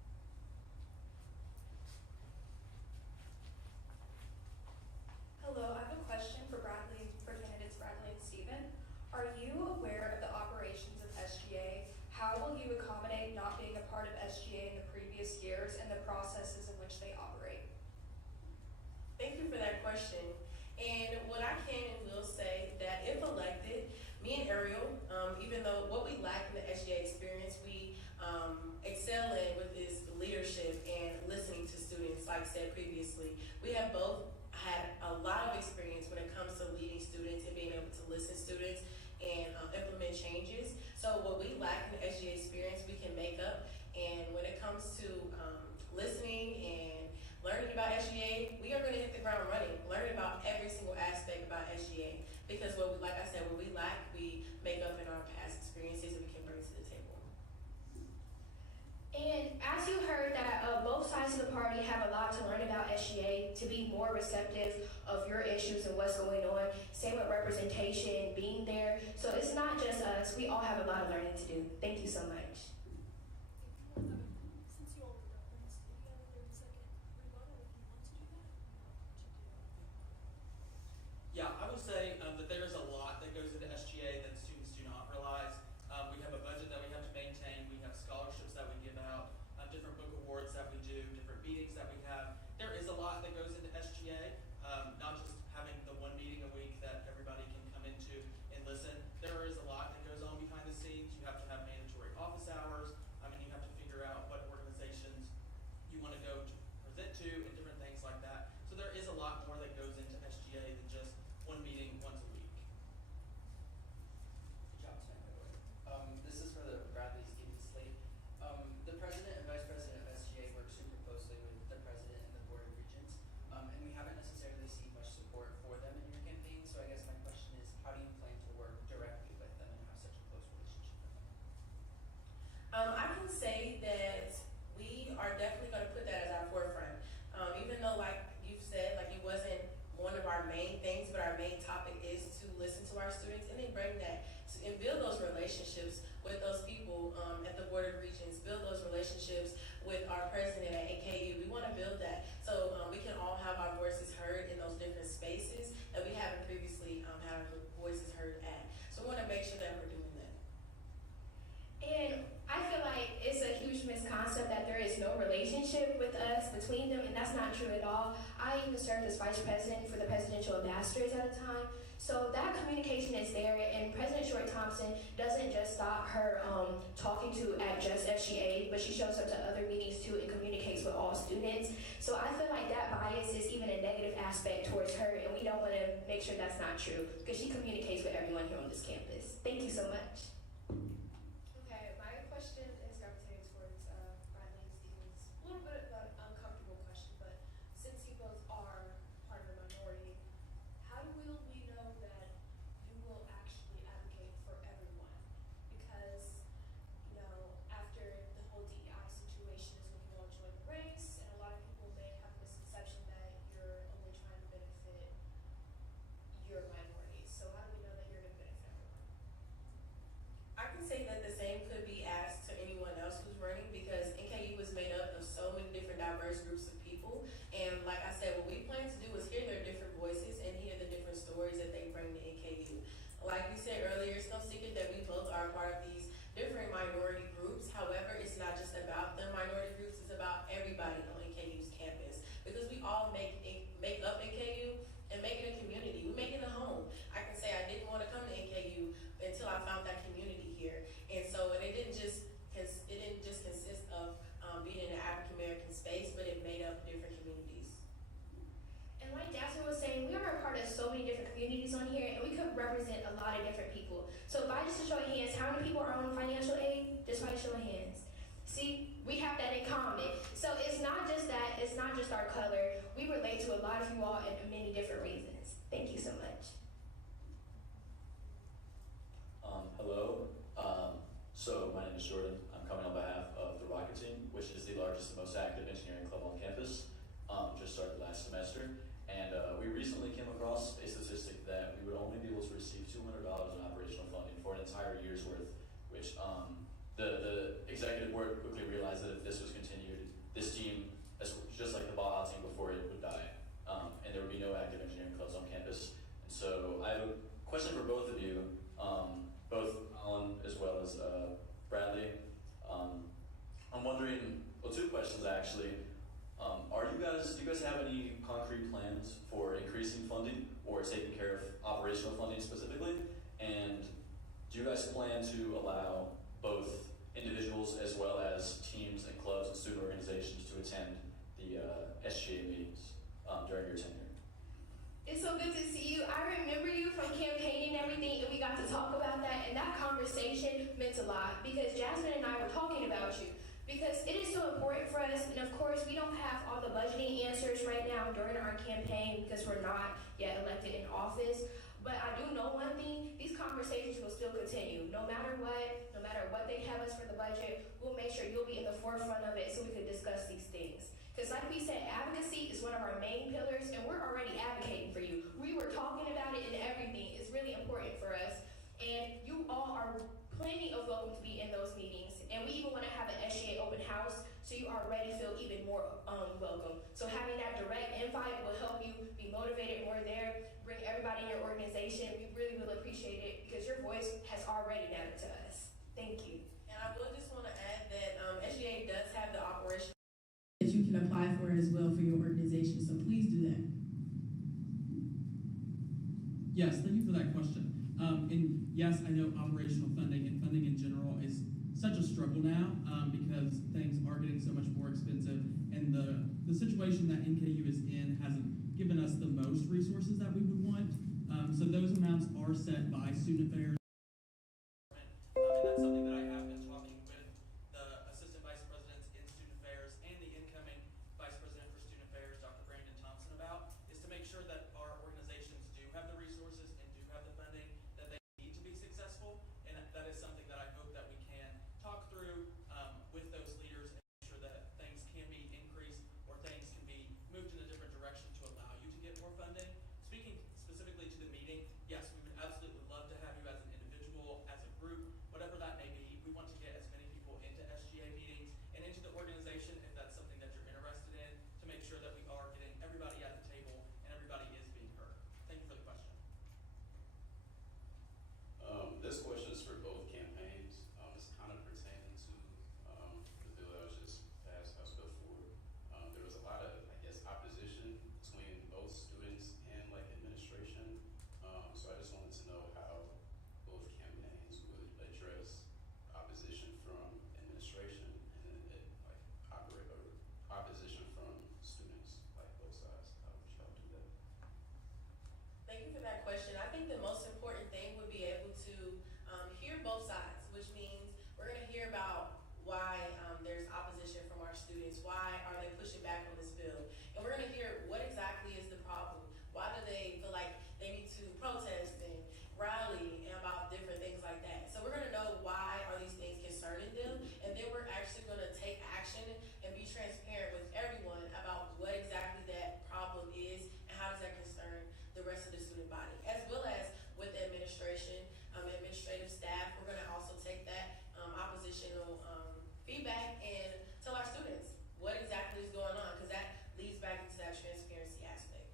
Hello, I have a question for candidates Bradley and Stephen. Are you aware of the operations of SGA? How will you accommodate not being a part of SGA in the previous years and the processes in which they operate? Thank you for that question. And what I can and will say that if elected, me and Ariel, even though what we lack in the SGA experience, we excel in with is leadership and listening to students, like said previously. We have both had a lot of experience when it comes to leading students and being able to listen to students and implement changes. So what we lack in the SGA experience, we can make up. And when it comes to listening and learning about SGA, we are going to hit the ground running, learning about every single aspect about SGA. Because like I said, what we lack, we make up in our past experiences that we can bring to the table. And as you heard that both sides of the party have a lot to learn about SGA to be more receptive of your issues and what's going on. Same with representation, being there. So it's not just us, we all have a lot of learning to do. Thank you so much. Since you all were referenced, if you have a 30-second rebuttal, if you want to do that, Yeah, I would say that there's a lot that goes into SGA that students do not realize. We have a budget that we have to maintain. We have scholarships that we give out, different book awards that we do, different meetings that we have. There is a lot that goes into SGA, not just having the one meeting a week that everybody can come into and listen. There is a lot that goes on behind the scenes. You have to have mandatory office hours. You have to figure out what organizations you want to go to present to and different things like that. So there is a lot more that goes into SGA than just one meeting once a week. Good job tonight, by the way. This is for the Bradley Stephen slate. The president and vice president of SGA work super closely with the president and the board of regents, and we haven't necessarily seen much support for them in your campaign. So I guess my question is, how do you plan to work directly with them and have such a close relationship with them? I can say that we are definitely going to put that as our forefront. Even though, like you've said, like it wasn't one of our main things, but our main topic is to listen to our students and then bring that and build those relationships with those people at the Board of Regents, build those relationships with our president at NKU. We want to build that so we can all have our voices heard in those different spaces that we haven't previously had our voices heard at. So we want to make sure that we're doing that. And I feel like it's a huge misconcept that there is no relationship with us between them, and that's not true at all. I even served as vice president for the presidential ambassadors at the time. So that communication is there, and President Short Thompson Thompson doesn't just stop her talking to at just SGA, but she shows up to other meetings too and communicates with all students. So I feel like that bias is even a negative aspect towards her, and we don't want to make sure that's not true because she communicates with everyone here on this campus. Thank you so much. Okay, my question is gravitated towards Bradley and Stevens. A little bit of an uncomfortable question, but since you both are part of the minority, how will we know that you will actually advocate for everyone? Because, you know, after the whole DEI situation is when you all join the race, and a lot of people may have a misconception that you're only trying to benefit your minority. So how do we know that you're going to benefit everyone? I can say that the same could be asked to anyone else who's running because NKU is made up of so many different diverse groups of people. And like I said, what we plan to do is hear their different voices and hear the different stories that they bring to NKU. Like we said earlier, it's no secret that we both are part of these different minority groups. However, it's not just about the minority groups, it's about everybody on NKU's campus. Because we all make up NKU and make it a community. We make it a home. I can say I didn't want to come to NKU until I found that community here. And so it didn't just consist of being in an African American space, but it made up different communities. And like Jasmine was saying, we are a part of so many different communities on here, and we could represent a lot of different people. So by just a show of hands, how many people are on financial aid? Just by a show of hands. See, we have that in common. So it's not just that, it's not just our color. We relate to a lot of you all in many different reasons. Thank you so much. Hello. So my name is Jordan. I'm coming on behalf of the Rocket Team, which is the largest and most active engineering club on campus. Just started last semester, and we recently came across a statistic that we would only be able to receive $200 in operational funding for an entire year's worth, which the executive board quickly realized that if this was continued, this team, just like the Baja team before it, would die, and there would be no active engineering clubs on campus. And so I have a question for both of you, both Alan as well as Bradley. I'm wondering, well, two questions actually. Do you guys have any concrete plans for increasing funding or taking care of operational funding specifically? And do you guys plan to allow both individuals as well as teams and clubs and student organizations to attend the SGA meetings during your tenure? It's so good to see you. I remember you from campaigning and everything, and we got to talk about that, and that conversation meant a lot because Jasmine and I were talking about you. Because it is so important for us, and of course we don't have all the budgeting answers right now during our campaign because we're not yet elected in office. But I do know one thing, these conversations will still continue. No matter what they have us for the budget, we'll make sure you'll be in the forefront of it so we can discuss these things. Because like we said, advocacy is one of our main pillars, and we're already advocating for you. We were talking about it and everything. It's really important for us. And you all are plenty of welcome to be in those meetings. And we even want to have an SGA open house so you already feel even more welcome. So having that direct invite will help you be motivated more there, bring everybody in your organization. We really will appreciate it because your voice has already mattered to us. Thank you. And I will just want to add that SGA does have the operation that you can apply for as well for your organization, so please do that. Yes, thank you for that question. And yes, I know operational funding and funding in general is such a struggle now because things are getting so much more expensive, and the situation that NKU is in hasn't given us the most resources that we would want. So those amounts are set by student affairs. And that's something that I have been talking with the assistant vice presidents in student affairs and the incoming vice president for student affairs, Dr. Brandon Thompson, about, is to make sure that our organizations do have the resources and do have the funding that they need to be successful. And that is something that I hope that we can talk through with those leaders and make sure that things can be increased or things can be moved in a different direction to allow you to get more funding. Speaking specifically to the meeting, yes, we would absolutely love to have you as an students? Why are they pushing back on this bill? And we're gonna hear what exactly is the problem. Why do they feel like they need to protest and rally and about different things like that? So we're gonna know why are these things concerning them, and then we're actually gonna take action and be transparent with everyone about what exactly that problem is and how does that concern the rest of the student body, as well as with the administration, administrative staff. We're gonna also take that oppositional feedback and tell our students what exactly is going on, because that leads back into that transparency aspect.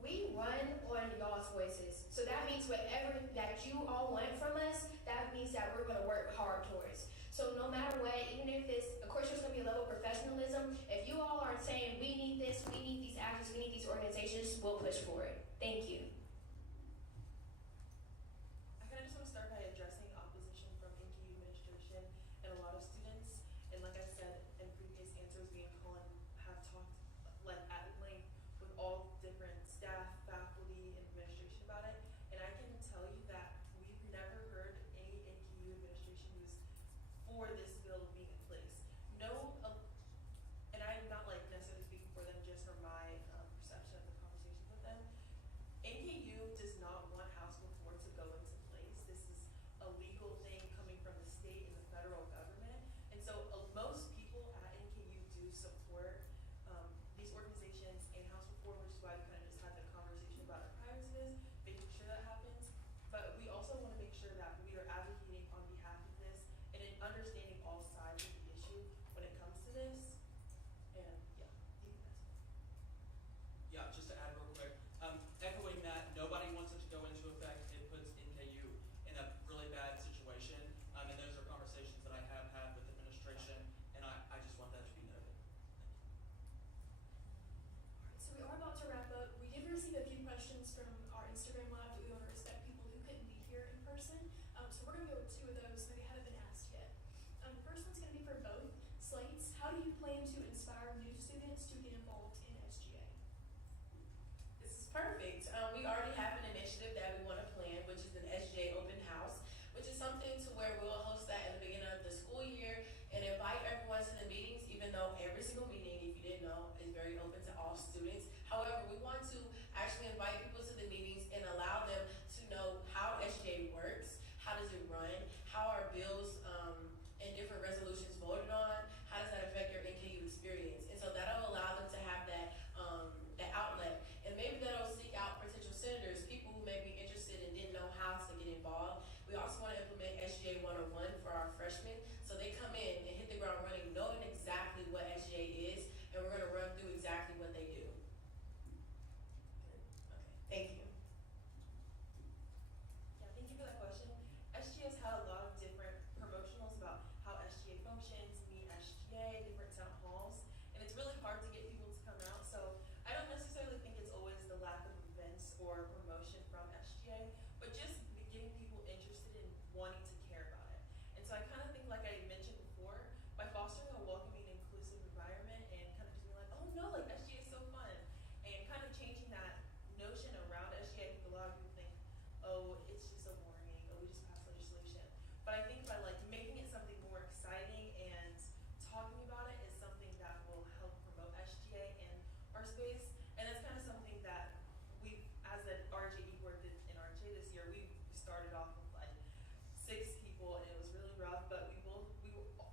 We run on y'all's voices. So that means whatever that you all want from us, that means that we're gonna work hard towards. So no matter what, even if it's, of course there's gonna be a level of professionalism, if you all are saying we need this, we need these actions, we need these organizations, we'll push for it. Thank you. I kind of just want to start by addressing opposition from NKU administration and a lot of students. And like I said in previous answers, me and Colin have talked like at length with all different staff, faculty, and administration about it. And I can tell you that we've never heard any NKU administration who's for this bill being in place. No, and I'm not like necessarily speaking for them, just from my perception of the conversations with them. NKU does not want House Bill 4 to go into place. This is a legal thing coming from the state and the federal government. And so most people at NKU do support these organizations and House Bill 4, which is why we kind of just had the conversation about it prior to this, making sure that happens. But we also want to make sure that we are advocating on behalf of this and in understanding all sides of the issue when it comes to this. And yeah, I think that's it. Yeah, just to add real quick, echoing that, nobody wants it to go into effect. It puts NKU in a really bad situation, and those are conversations that I have had with administration, and I just want that to be noted. So we are about to wrap up. We did receive a few questions from our Instagram live, but we want to respect people who couldn't be here in person. So we're going to go with two of those that we haven't been asked yet. The first one's going to be for both slates. How do you plan to inspire new students to get involved in SGA? This is perfect. We already have an initiative that we want to plan, which is an SGA open house, which is something to where we'll host that at the beginning of the school year and invite everyone to the meetings, even though every single meeting, if you didn't know, is very open to all students. However, we want to actually invite people to the meetings and allow them to know how SGA works, how does it run, how are bills and different resolutions voted on, how does that affect your NKU experience. And so that'll allow them to have that that outlet. And maybe that'll seek out potential senators, people who may be interested and didn't know how to get involved. We also want to implement SGA 101 for our freshmen, so they come in and hit the ground running, knowing exactly what SGA is, and we're going to run through exactly what they do. Okay, thank you. Yeah, thank you for that question. SGA has had a lot of different promotionals about how SGA functions, meet SGA, different town halls, and it's really hard to get people to come out. So I don't necessarily think it's always the lack of events or promotion from SGA, but just getting people interested in wanting to care about it. And so I kind of think, like I mentioned before, by fostering a welcoming, inclusive environment and kind of just being like, oh no, like SGA is so fun, and kind of changing that notion around SGA. I think a lot of people think, oh, it's just so boring, oh, we just pass legislation. But I think by like making it something more exciting and talking about it is something that will help promote SGA in our space. And that's kind of something that we, as an RJE board did in RJ this year, we started off with like 6 people and it was really rough, but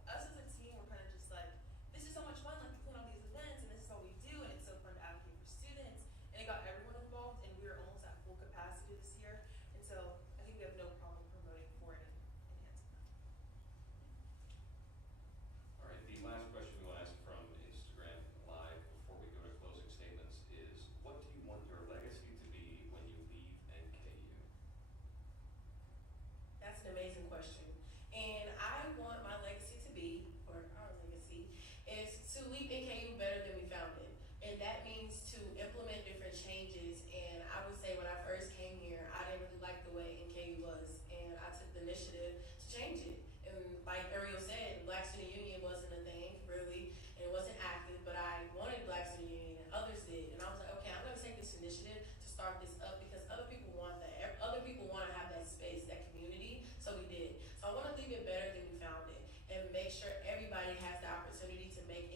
us as a team, we're kind of just like, this is so much fun, like we plan all these events and this is all we do and it's so fun to advocate for students. And it got everyone involved and we were almost at full capacity this year. And so I think we have no problem promoting for it and enhancing that. All right, the last question we will ask from Instagram Live before we go to closing statements is, what do you want your legacy to be when you leave NKU? That's an amazing question. And I want my legacy to be, or our legacy, is to leave NKU better than we found it. And that means to implement different changes. And I would say when I first came here, I didn't really like the way NKU was. And I took the initiative to change it. And like Ariel said, Black Student Union wasn't a thing, really. And it wasn't active, but I wanted Black Student Union and others did. And I was like, okay, I'm gonna take this initiative to start this up because other people want that. Other people want to have that space, that community. So we did. So I want to leave it better than we found it and make sure everybody has the opportunity to make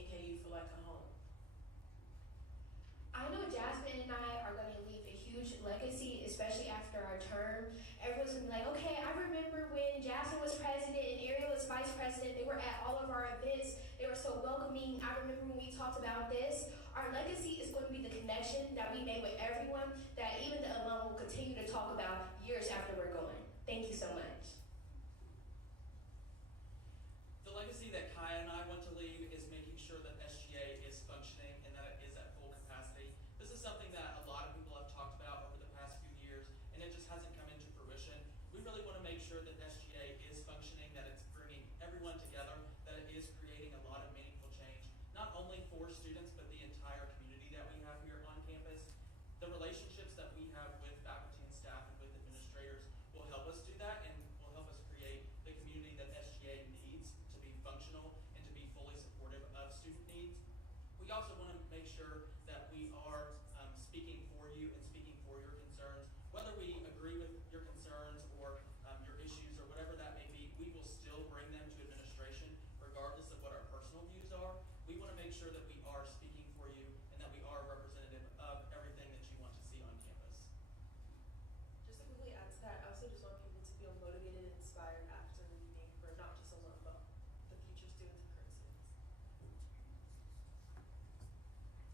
especially after our term. Everyone's gonna be like, okay, I remember when Jasmine was president and Ariel was vice president. They were at all of our events. They were so welcoming. I remember when we talked about this. Our legacy is going to be the connection that we made with everyone, that even the alum will continue to talk about years after we're gone. Thank you so much. The legacy that Kaya and I want to leave is making sure that SGA is functioning and that it is at full capacity. This is something that a lot of people have talked about over the past few years, and it just hasn't come into fruition. We really want to make sure that SGA is functioning, that it's bringing everyone together, that it is creating a lot of meaningful change, not only for students, but the entire community that we have here on campus. The relationships that we have with faculty and staff and with administrators will help us do that and will help us create the community that SGA needs to be functional and to be fully supportive of student needs. We also want to make sure that we are speaking for you and speaking for your concerns. Whether we agree with your concerns or your issues or whatever that may be, we will still bring them to administration regardless of what our personal views are. We want to make sure that we are speaking for you and that we are representative of everything that you want to see on campus. Just to quickly add to that, I also just want people to feel motivated and inspired after leaving for not just alone, but the future students and current students.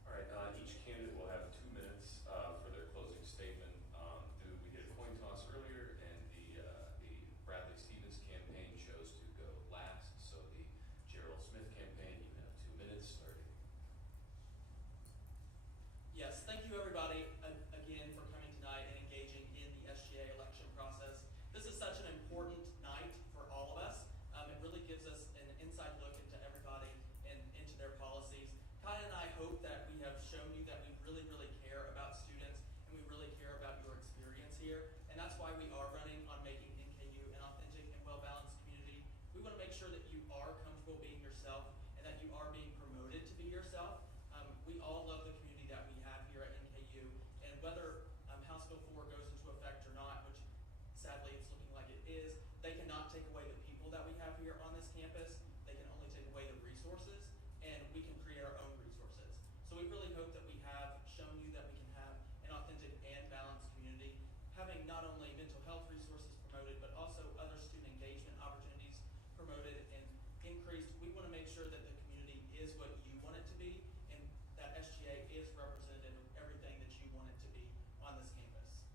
All right, each candidate will have 2 minutes for their closing statement. We did a coin toss earlier, and the Bradley Stevens campaign chose to go last. So the Gerald Smith campaign, you have 2 minutes starting. Yes, thank you everybody again for coming tonight and engaging in the SGA election process. This is such an important night for all of us. It really gives us an inside look into everybody and into their policies. Kaya and I hope that we have shown you that we really, really care about students and we really care about your experience here. And that's why we are running on making NKU an authentic and well-balanced community. We want to make sure that you are comfortable being yourself and that you are being promoted to be yourself. We all love the community that we have here at NKU, and whether House Bill 4 goes into effect or not, which sadly it's looking like it is, they cannot take away the people that we have here on this campus. They can only take away the resources, and we can create our own resources. So we really hope that we have shown you that we can have an authentic and balanced community, having not only mental health resources promoted, but also other student engagement opportunities promoted and increased. We want to make sure that the community is what you want it to be, and that SGA is representative of everything that you want it to be on this campus.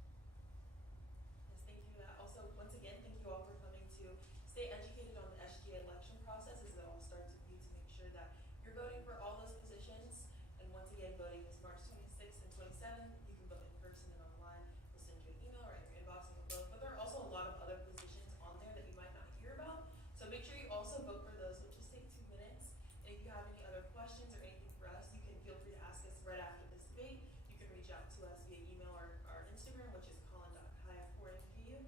Yes, thank you for that. Also, once again, thank you all for coming to stay educated on the SGA election process as it all starts with you to make sure that you're voting for all those positions. And once again, voting is March 26th and 27th. You can vote in person and online. We'll send you an email or in your inbox and you'll vote. But there are also a lot of other positions on there that you might not hear about. So make sure you also vote for those. It'll just take 2 minutes. And if you have any other questions or anything for us, you can feel free to ask us right after this debate. You can reach out to us via email or our Instagram, which is colin.kaya4NKU.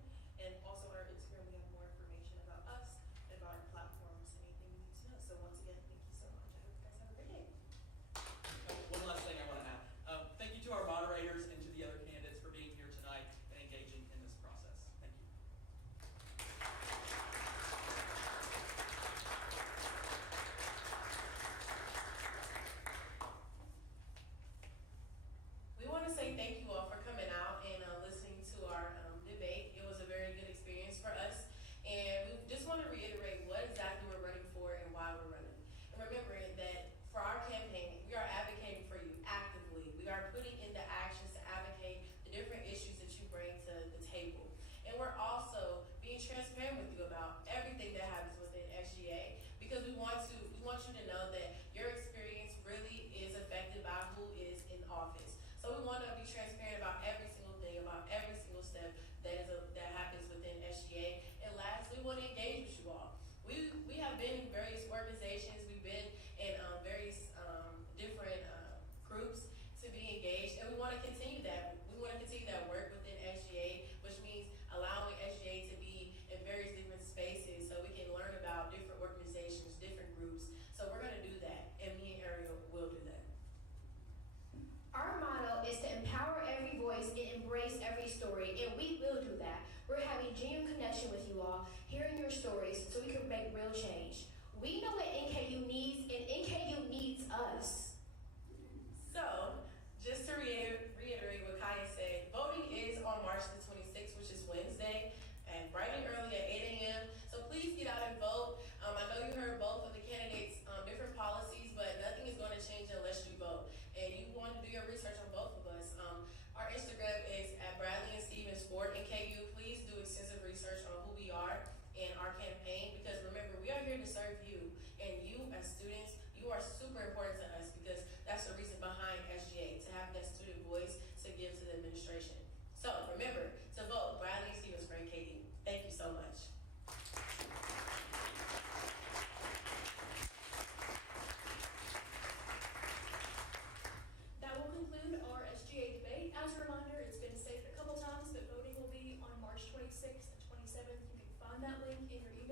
And also on our Instagram, we have more information about us and about our platforms, anything you need to know. So once again, thank you so much. I hope you guys have a great day.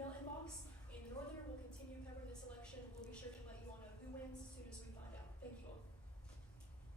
email inbox. And the Northerner will continue covering this election. We'll be sure to let you all know who wins as soon as we find out. Thank you all.